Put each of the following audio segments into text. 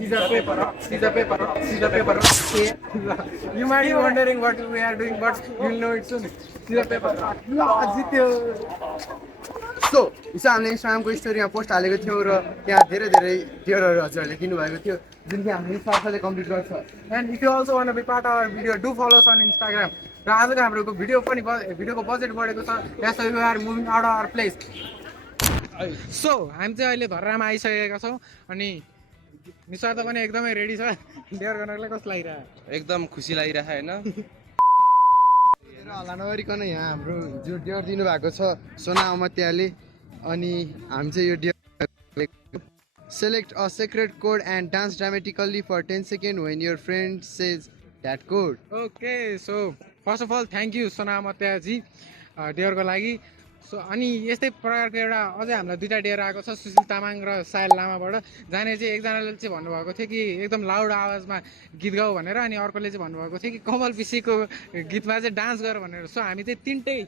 Scissor paper rock. You might be wondering what we are doing, but you'll know it soon. Scissor paper rock. जित्यो. So हिजो हामीले इन्स्टाग्रामको स्टोरीमा post हालेको थियौँ र त्यहाँ धेरै धेरै डियरहरू हजुरहरूले किन्नुभएको थियो जुन कि हामीले साथसाथै कम्प्लिट गर्छ. And if you also want to be part of our video, do follow us on Instagram. र आजको हाम्रो भिडियोको बजेट बढेको छ. That's why we are moving out of our place. So हामी चाहिँ अहिले धर्रामा आइसकेका छौँ अनि निस्वार्थ पनि एकदमै रेडी छ. डेयर गर्नलाई कस्तो लागिरहेको? एकदम खुसी लागिरहेको होइन हल्ला नगरिकन यहाँ हाम्रो जो डियर दिनुभएको छ सोना अमत्याले अनि हामी चाहिँ यो dear select a secret code and dance dramatically for 10 second when your friend says that code. Okay so first of all thank you Sona अमत्याजी डेयरको लागि. सो अनि यस्तै प्रकारको एउटा अझै हामीलाई दुईवटा डेयर आएको छ सुशील तामाङ र सायल लामाबाट. जहाँनिर चाहिँ एकजनाले चाहिँ भन्नुभएको थियो कि एकदम लाउड आवाजमा गीत गाऊ भनेर अनि अर्कोले चाहिँ भन्नुभएको थियो कि कमल पिसीको गीतमा चाहिँ डान्स गर भनेर. सो हामी चाहिँ तिनटै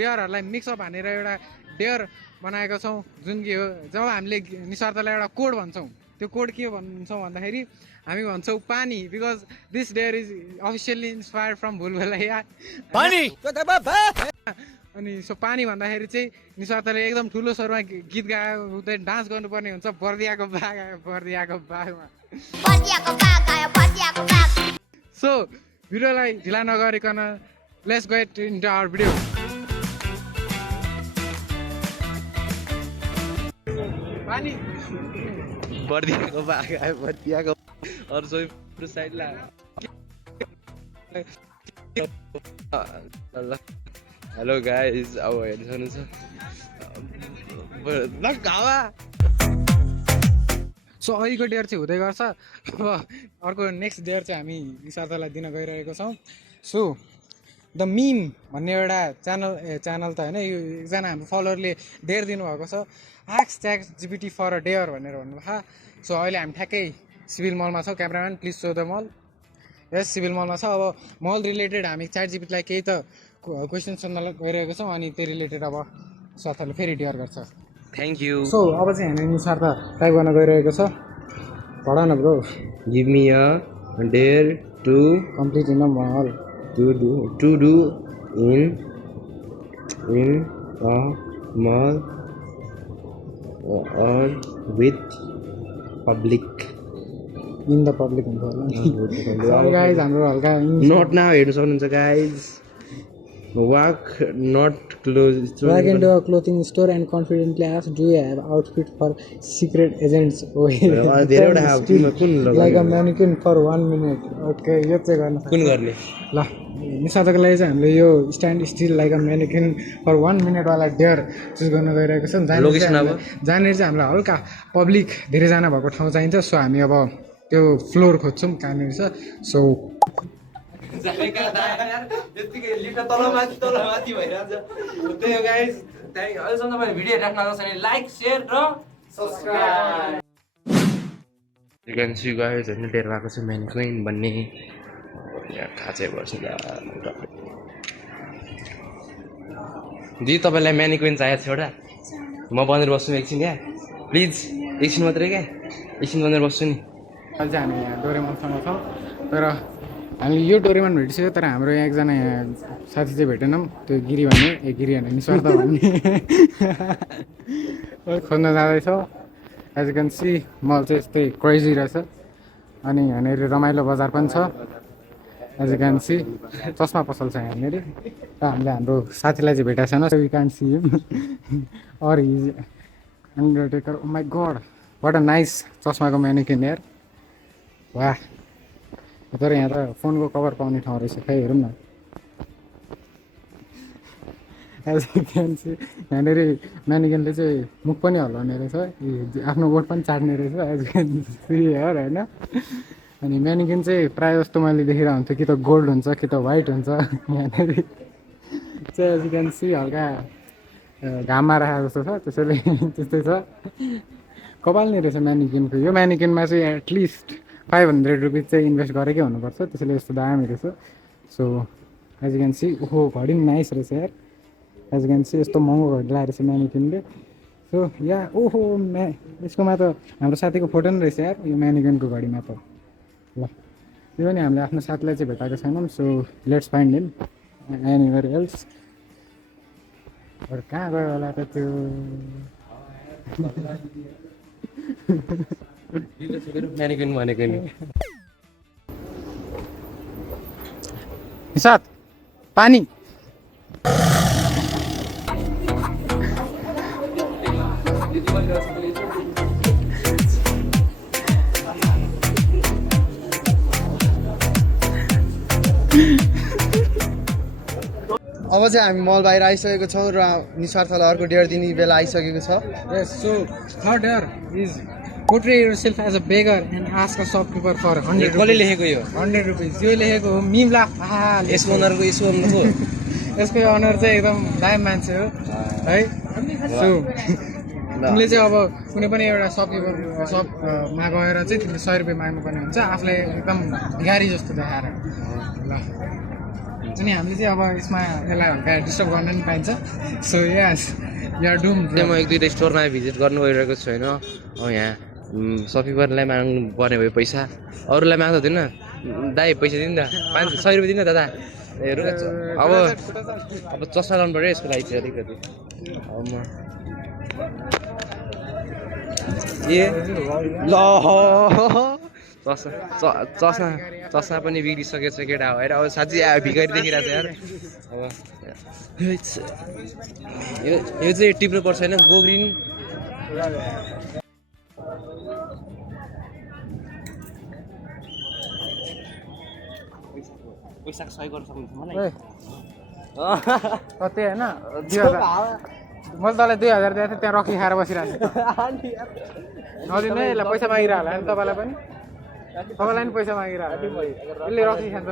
डेयरहरूलाई मिक्सअप हानेर एउटा डेयर बनाएका छौँ जुन कि हो जब हामीले निस्वार्थलाई एउटा कोड भन्छौँ. त्यो कोड के भन्छौँ भन्दाखेरि हामी भन्छौँ पानी because this dare is officially inspired from Bhool Bhulaiyaa पानी. अनि सो पानी भन्दाखेरि चाहिँ निस्वार्थले एकदम ठुलो स्वरमा गीत गायो हुँदै डान्स गर्नुपर्ने हुन्छ बर्दियाको बागमा. सो भिडियोलाई ढिला नगरिकन let's get into our video. पानी बर्दियाको बाघ आयो बर्दियाको अरू सबै पुरो साइड ला हेलो गाइज अब हेर्नु छ हावा. सो अहिलेको डेयर चाहिँ हुँदै गर्छ. अब अर्को नेक्स्ट डेयर चाहिँ हामी निस्वार्थलाई दिन गइरहेको छौँ. सो द मिम भन्ने एउटा च्यानल त होइन यो एकजना हाम्रो फलोवरले डेयर दिनुभएको छ ask ChatGPT for a dare भनेर भन्नुभएको. सो अहिले हामी ठ्याक्कै सिभिल मलमा छौँ. Cameraman please show the mall. यस सिभिल मलमा छ. अब मल रिलेटेड हामी च्याट जिपिटीलाई केही त क्वेसन सोध्न गइरहेको छौँ अनि त्यो रिलेटेड अब साथीहरूले फेरि डेयर गर्छ. Thank you. सो अब चाहिँ हामी निस्वार्थ टाइप गर्न गइरहेको छ. पढ न bro. Give me a dare to complete in a mall to do in a mall or with public. In the public हुन्छ होला. सरी गाइज हाम्रो हल्का नट नाउ हेर्नु सक्नुहुन्छ guys. walk not close walk into a clothing store and confidently ask do you have outfit for secret agents like a mannequin for 1 minute. Okay यो चाहिँ गर्न कुन गर्ने ल निस्वार्थको लागि चाहिँ हामीले यो stand still like a mannequin for 1 minute वाला डेयर चुज गर्न गइरहेको छौँ. जहाँनिर चाहिँ हामीलाई हल्का पब्लिक धेरैजना भएको ठाउँ चाहिन्छ. सो हामी अब त्यो फ्लोर खोज्छौँ कहाँनिर छ. सो यतिकै लिफ्ट तलमाथि भइरहेछ. त्यही हो गाइज. अहिलेसम्म तपाईँले भिडियो राख्न नसक्छ भने लाइक सेयर र subscribe. You can see guys होइन डेयर भएको छ म्यानिक्विन भन्ने यहाँ थाहा चाहिँ पर्छ दिदी तपाईँलाई म्यानिक्विन चाहिएको छ एउटा. म बनेर बस्छु एकछिन यहाँ प्लिज एकछिन मात्रै क्या एकछिन बनेर बस्छु नि. अहिले चाहिँ हामी यहाँ डोरेमनसँग छौँ तर हामीले यो डोरेमन भेटिसक्यो तर हाम्रो यहाँ एकजना यहाँ साथी चाहिँ भेटेनौँ. त्यो गिरी भन्ने निस्वार्थ भन्ने खोज्न जाँदैछौँ. एज यु क्यान सी मल चाहिँ यस्तै क्रेजी रहेछ अनि यहाँनिर रमाइलो बजार पनि छ. एज यु क्यान सी चस्मा पसल छ यहाँनिर र हामीले हाम्रो साथीलाई चाहिँ भेटाएको छैन. We can see him or his undertaker. Oh my god what a nice चस्माको म्यानिक्विन यार. वाह तर यहाँ त फोनको कभर पाउने ठाउँ रहेछ खै हेरौँ न. एज यु क्यान सी यहाँनिर म्यानिक्विनले चाहिँ मुख पनि हल्लाउने रहेछ आफ्नो गोठ पनि चाट्ने रहेछ. As you can see here होइन. अनि म्यानिक्विन चाहिँ प्रायः जस्तो मैले देखिरहेको हुन्थ्यो कि त गोल्ड हुन्छ कि त वाइट हुन्छ. यहाँनिर चाहिँ एज यु क्यान सी हल्का घाममा राखेको जस्तो छ त्यसैले त्यस्तै छ. कपाल नै रहेछ म्यानिक्विनको. यो म्यानिक्विनमा चाहिँ एटलिस्ट 500 रुपिस चाहिँ इन्भेस्ट गरेकै हुनुपर्छ त्यसैले यस्तो दामी रहेछ. So as you can see ओहो घडी पनि नाइस रहेछ यार. एज यु क्यान सी यस्तो महँगो घडी लगाएर रहेछ म्यानिक्विनले. सो या ओहो यसकोमा त हाम्रो साथीको फोटो नि रहेछ यार यो म्यानिगनको घडीमा त ल त्यो पनि हामीले आफ्नो साथीलाई चाहिँ भेटाएको छैनौँ so let's find him anywhere else कहाँ गयो होला त त्यो म्यानिक्विन भनेको नि साथ पानी अब चाहिँ हामी मल बाहिर आइसकेको छौँ र निस्वार्थलाई अर्को डेढ दिने बेला आइसकेको छ Yes, so third year is portray yourself as a beggar and ask a shopkeeper for 100 कसले rupees. लेखेको यो 100 rupees. यो लेखेको हो मिम ला यसको ओनरको यसको ओनरको यसको अनर चाहिँ एकदम दामी मान्छे हो है सो तिमीले चाहिँ अब कुनै पनि एउटा सपमा गएर चाहिँ तिमीले 100 रुपियाँ माग्नुपर्ने हुन्छ आफूलाई एकदम भिखारी जस्तो देखाएर ल अनि हामीले चाहिँ अब यसमा यसलाई हल्का डिस्टर्ब गर्न पनि पाइन्छ सो यस या डुम म एक दुईवटा स्टोरमा भिजिट गर्नु गइरहेको छु होइन अब यहाँ सपकिपरलाई माग्नु पर्ने भयो पैसा अरूलाई माग्दा हुँदैन दाइ पैसा दिनु त 100 रुपियाँ दिनु न दादा ए रुक अब चस्मा लाउनु पऱ्यो यसको लागि चाहिँ अलिकति अब म ए ल चस्मा पनि बिग्रिसकेको छ केटा होइन अब साँच्चै भिखारी देखिरहेको छ यार अब यो चाहिँ टिप्नु पर्छ होइन गोग्रिन पैसाको सही गर्न सक्नुहुन्छ मलाई कति होइन 2000 मैले तँलाई 2000 दिएको थिएँ त्यहाँ रक्सी खाएर बसिरहेको छु नदिनु है यसलाई पैसा मागिरह होला नि तपाईँलाई पनि पैसा मागिरह यसले रक्सी खान्छ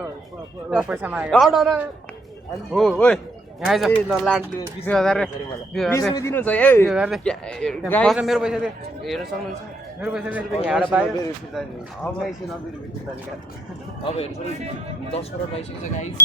पैसा मागेर हो ओ यहाँ आइज 2000 रे 2000 दिनुहुन्छ पैसा मेरो पैसा दे हेर्न सक्नुहुन्छ मेरो पैसा दे यहाँबाट पायो अब हेर्नु 10 करोड पाइसकेको छ गाइस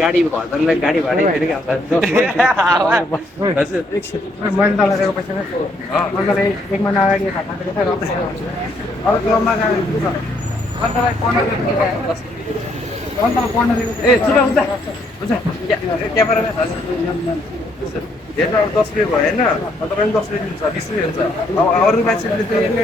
गाडी घरलाई गाडी भाडा फेरि मैले तँलाई दिएको पैसा मैले तँलाई 1 महिना अगाडि खाना दिएको थिएँ रक्सी अब क्लबमा गएर मैले तँलाई 15 दिएको ए सुन हुन्छ क्यामेरा हेर्नु अब 10 रुपियाँ भयो होइन तपाईँ 10 रुपियाँ दिन्छ 20 रुपियाँ हुन्छ अब अरू मान्छेले चाहिँ यसले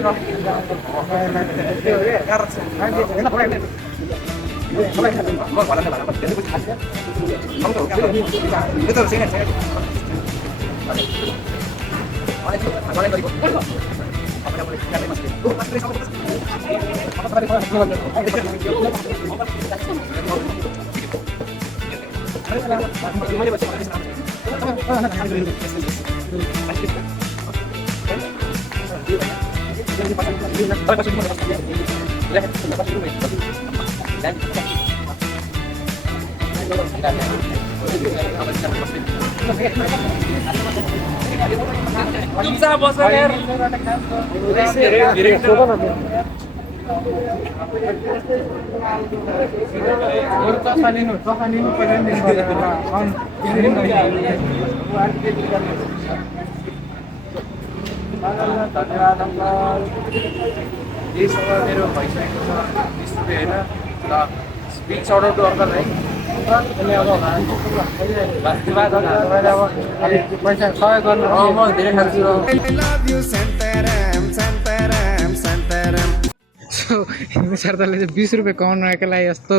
चस्मा लिनु पैसा धन्यवाद यहीसँग मेरो भइसकेको छ 20 रुपियाँ होइन ल big shout out to uncle है पैसा सहयोग गर्नु म धेरै खान्छु सरदारले चाहिँ 20 रुपियाँ कमाउनुको लागि यस्तो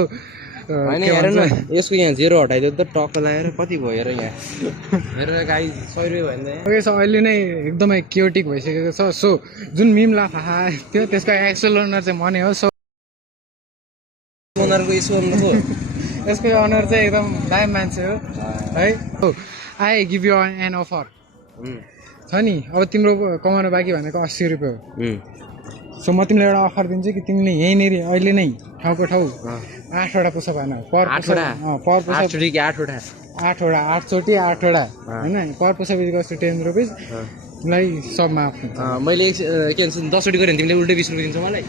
होइन हेर न यसको यहाँ जेरो हटाइदियो त टक्क लगाएर कति भयो हेर यहाँ हेर गाई 100 रुपियाँ भयो सो अहिले नै एकदमै क्योटिक भइसकेको छ सो जुन मिम लाफा त्यो त्यसको एक्चुअल ओनर चाहिँ मनै हो सो ओनरको यसो ओनरको यसको ओनर चाहिँ एकदम दामी मान्छे हो है हो I give you an offer छ नि अब तिम्रो कमाउनु बाँकी भनेको 80 रुपियाँ हो सो म तिमीलाई एउटा अफर दिन्छु कि तिमीले यहीँनिर अहिले नै ठाउँको ठाउँ 8वटा पुसअप होइन पर आठवटा? पर पुसअप 8 कि 8वटा 8वटा 8चोटि 8वटा होइन पर पुसअप इज कस्ट 10 रुपिज तिमीलाई सब माफ हुन्छ मैले के भन्छ 10 गऱ्यो भने तिमीले उल्टै 20 रुपियाँ दिन्छौ मलाई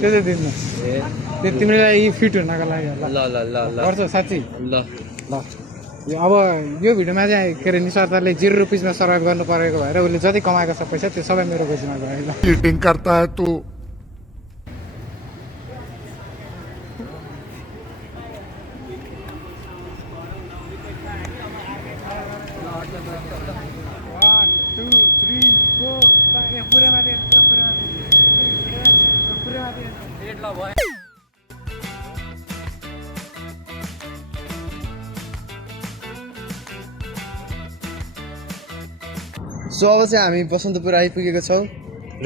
त्यो चाहिँ दिनु त्यो तिमीलाई फिट हुनको लागि ल ल ल ल गर्छौ साँच्ची ल ल अब यो भिडियोमा चाहिँ के अरे निस्वार्थले 0 रुपिजमा सर्भाइभ गर्नु परेको भएर उसले जति कमाएको छ पैसा त्यो सबै मेरो गोजीमा गयो ल चीटिंग करता है तू सो अब चाहिँ हामी बसन्तपुर आइपुगेको छौँ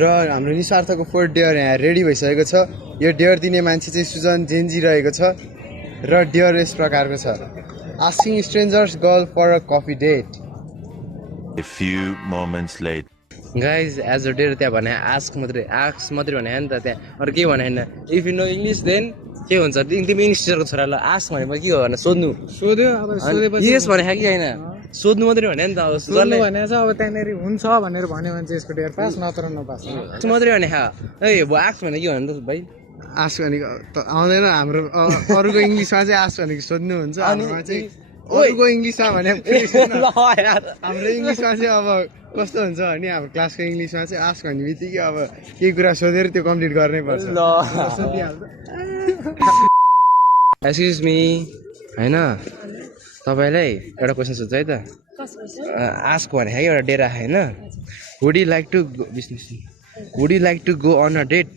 र हाम्रो निस्वार्थको 4th डेयर यहाँ रेडी भइसकेको छ यो डेयर दिने मान्छे चाहिँ सुजन जेन्जी रहेको छ र डेयर यस प्रकारको छ asking strangers girl for a coffee date A few moments later. Guys as a dare त्यहाँ भने आस्क मात्रै भने नि त त्यहाँ अरू केही भने होइन if you know English then के हुन्छ तिमी इङ्ग्लिस टिचरको छोरालाई आस्क भनेपछि के हो भने सोध्नु सोध्यो अब सोधेपछि यस भने कि होइन सोध्नु मात्रै भने नि त अब सोध्नु भने चाहिँ अब त्यहाँनिर हुन्छ भनेर भन्यो भने चाहिँ यसको डेयर पास नत्र नपास मात्रै भने ए आस्क भने के भन्नु त भाइ आस्क भनेको त आउँदैन हाम्रो अरूको इङ्ग्लिसमा चाहिँ आस्क भनेको सोध्नु हुन्छ हाम्रोमा चाहिँ अरूको इङ्ग्लिसमा भने हाम्रो इङ्ग्लिसमा चाहिँ अब कस्तो हुन्छ भने हाम्रो क्लासको इङ्ग्लिसमा चाहिँ आस्क भन्ने बित्तिकै अब केही कुरा सोधेर त्यो कम्प्लिट गर्नै पर्छ एक्सक्युज मी होइन तपाईँलाई एउटा क्वेसन सोध्छु है त आस्क भने एउटा डेरा होइन would you like to go on a date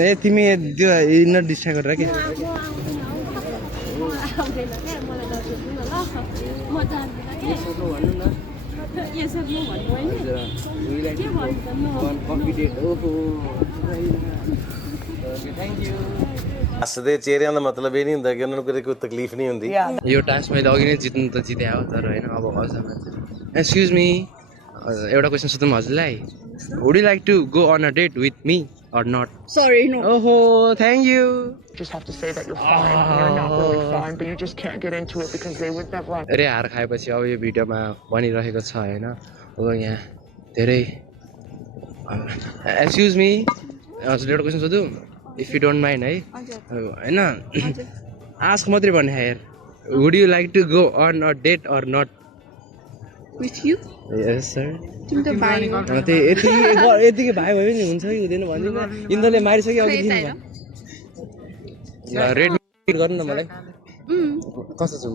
ए तिमी त्यो इनर डिस्ट्र्याक्ट गरेर के ਹੱਸਦੇ ਚਿਹਰਿਆਂ ਦਾ ਮਤਲਬ ਇਹ ਨਹੀਂ ਹੁੰਦਾ ਕਿ ਉਹਨਾਂ ਨੂੰ ਕੋਈ ਤਕਲੀਫ ਨਹੀਂ ਹੁੰਦੀ यो टास्क मैले अघि नै जित्नु त जिते हो तर होइन अब अझ एक्सक्युज मी एउटा क्वेसन सोधौँ हजुरलाई would you like to go on a date with me or not Sorry, no. ओहो thank you just have to say that you're fine. You're not really fine, but you just can't get into it because they would never. धेरै हार खाएपछि अब यो भिडियोमा भनिरहेको छ होइन अब यहाँ धेरै एक्सक्युज मी हजुर एउटा क्वेसन सोधौँ इफ यु डोन्ट माइन्ड है होइन आस्क मात्रै भन्ने हेर would you like to go on a date or not With you? Yes sir तिमी त भाइ हो। त्यही यतिकै भाइ भयो नि हुन्छ कि हुँदैन भनिदिनु इन्द्रले मारिसक्यो अघि रेड गर्नु न मलाई कस्तो छु म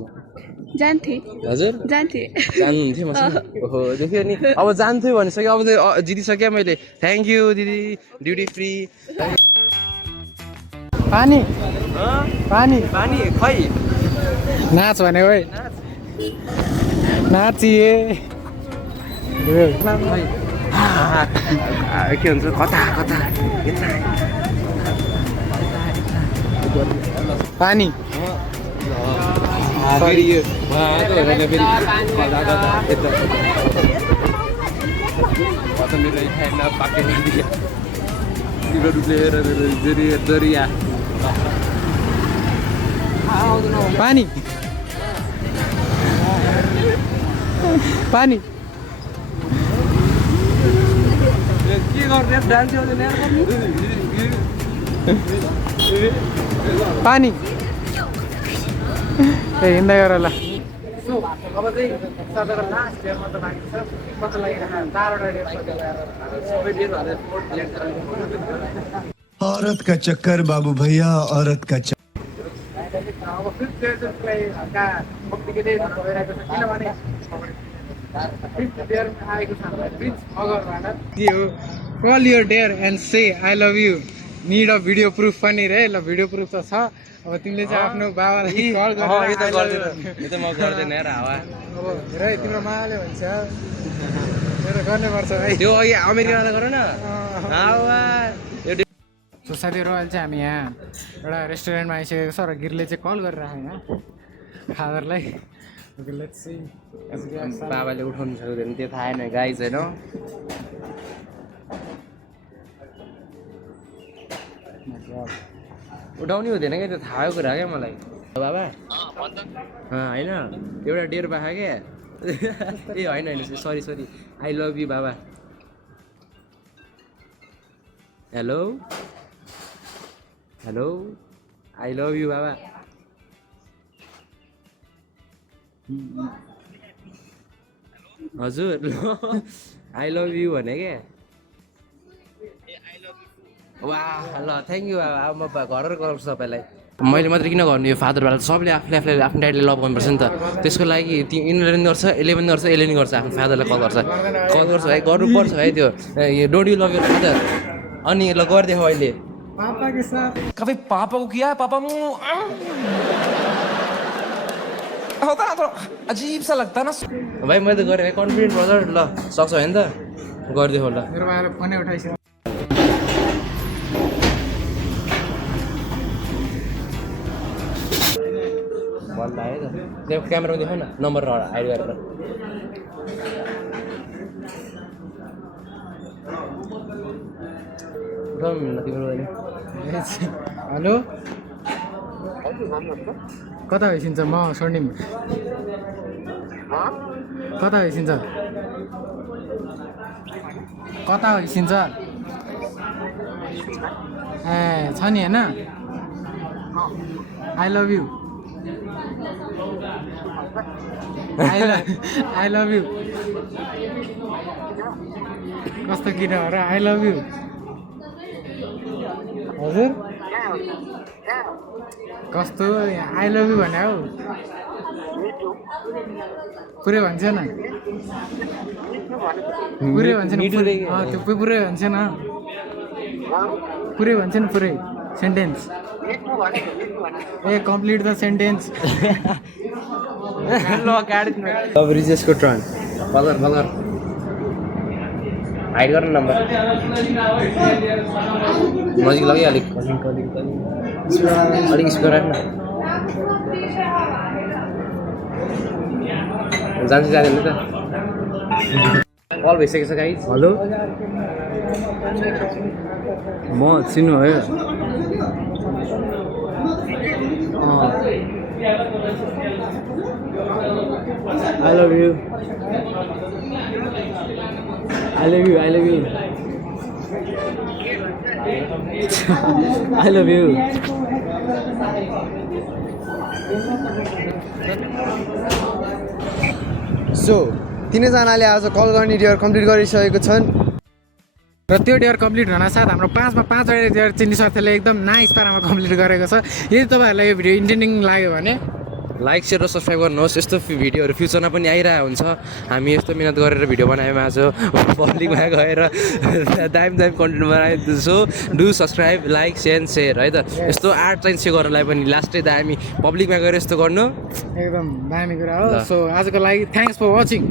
जान्थे हजुर जान्थे जान्नुहुन्थ्यो मसँग ओहो देख्यो नि अब जान्थ्यो भनिसक्यो अब त जितिसकेँ मैले थ्याङ्क यू दिदी ड्युटी फ्री पानी पानी पानी खै नाच भनेको है नाचिए के भन्छ कता कता यता पानी फेरि यो फेरि यता मेरो खाएन पाकेको तिम्रो रूपले दरिया पानी पानी के गर्ने डान्स आउँदैन पानी ए हिँड्दै गर ल अब चाहिँ सबै लास्ट डेयरमा त बाँकी छ कस्तो लागिरहेको 4वटा डेयर सबै डेयरहरु औरत का चक्कर बाबू भैया औरत का चक्कर अब फिफ्थ डेयर चाहिँ त्यसलाई हल्का कम्प्लिकेटेड भइरहेको छ किनभने फिफ्थ डेयरमा आएको छ हामीलाई प्रिन्स मगरबाट के हो call your dare and say I love you need a video proof पनि रे ल भिडियो प्रुफ त छ अब तिमीले चाहिँ आफ्नो बाबालाई कल गरेर यो त म गर्दैन यार हावा अब हेर तिम्रो माले भन्छ मेरो गर्नै पर्छ है त्यो अघि अमेरिकालाई गर न हावा सो साथीहरू अहिले चाहिँ हामी यहाँ एउटा रेस्टुरेन्टमा आइसकेको छ र गिरले चाहिँ कल गरेर आयो यहाँ फादरलाई बाबाले उठाउनु सक्दैन त्यो थाहा छैन गाइज होइन उठाउने हुँदैन क्या त्यो थाहा कुरा क्या मलाई बाबा होइन एउटा डेर पाखा क्या ए होइन सरी आई लभ यु बाबा हेलो आई लभ यु बाबा हजुर आई लभ यु भने क्या वाह ल थ्याङ्क यू बाबा अब म घर गर्छु तपाईँलाई मैले मात्रै किन गर्नु यो फादरवाला सबले आफूले आफ्नो ड्याडीले लभ गर्नुपर्छ नि त त्यसको लागि इनले गर्छ यसले पनि गर्छ यसले नि गर्छ आफ्नो फादरलाई कल गर्छ है गर्नुपर्छ है त्यो don't you love your father अनि ल गरिदियो अहिले कबै पापाको किया पापा होता ना तो अजीब सा लगता ना भाइ मैले त गरेँ कन्फिडेन्ट ब्रदर ल सक्छ होइन त गरिदियो होला मेरो भाइले फोनै उठाइसक्यो बल लाग्यो त त्यो क्यामेरामा देखाउ न नम्बर हाइड गरेर उठाउनु न तिम्रो हेलो कता भइसिन्छ म स्वर्णिम कता भइसिन्छ ए छ नि होइन I love you I love you कस्तो किन हो र आई लभ यु हजुर कस्तो आई लभ यु भने हौ पुरै भन्छ न पुरै भन्छ नि त्यो पुरै भन्छ न पुरै भन्छ नि पुरै sentence A complete the sentence ल काट अब रिजेसको टर्न बलर हाइड गर्न नम्बर नजिक लग्यो अलिक स्पिकर राख्न जान्छ जाँदैन त कल भइसकेको छ गाइज हेलो म चिन्नु भयो I love you I love you I love you I love you so तिनैजनाले आज कल गर्ने डियर कम्प्लिट गरिसकेको छन् र त्यो डेयर कम्प्लिट हुन साथ हाम्रो 5मा 5 वटा डेयर चिन्ने साथीले एकदम नाइस पारामा कम्प्लिट गरेको छ यदि तपाईँहरूलाई यो भिडियो इन्टेन्डिङ लाग्यो भने लाइक सेयर र सब्सक्राइब गर्नुहोस् यस्तो भिडियोहरू फ्युचरमा पनि आइरहेको हुन्छ हामी यस्तो मिहिनेत गरेर भिडियो बनायौँ आज पब्लिकमा गएर दामी कन्टेन्ट बनायो so do subscribe like share है त यस्तो आर्ट चाहिन्छ गर्नलाई पनि लास्टै दामी पब्लिकमा गएर यस्तो गर्नु एकदम दामी कुरा हो सो आजको लागि थ्याङ्क्स फर वाचिङ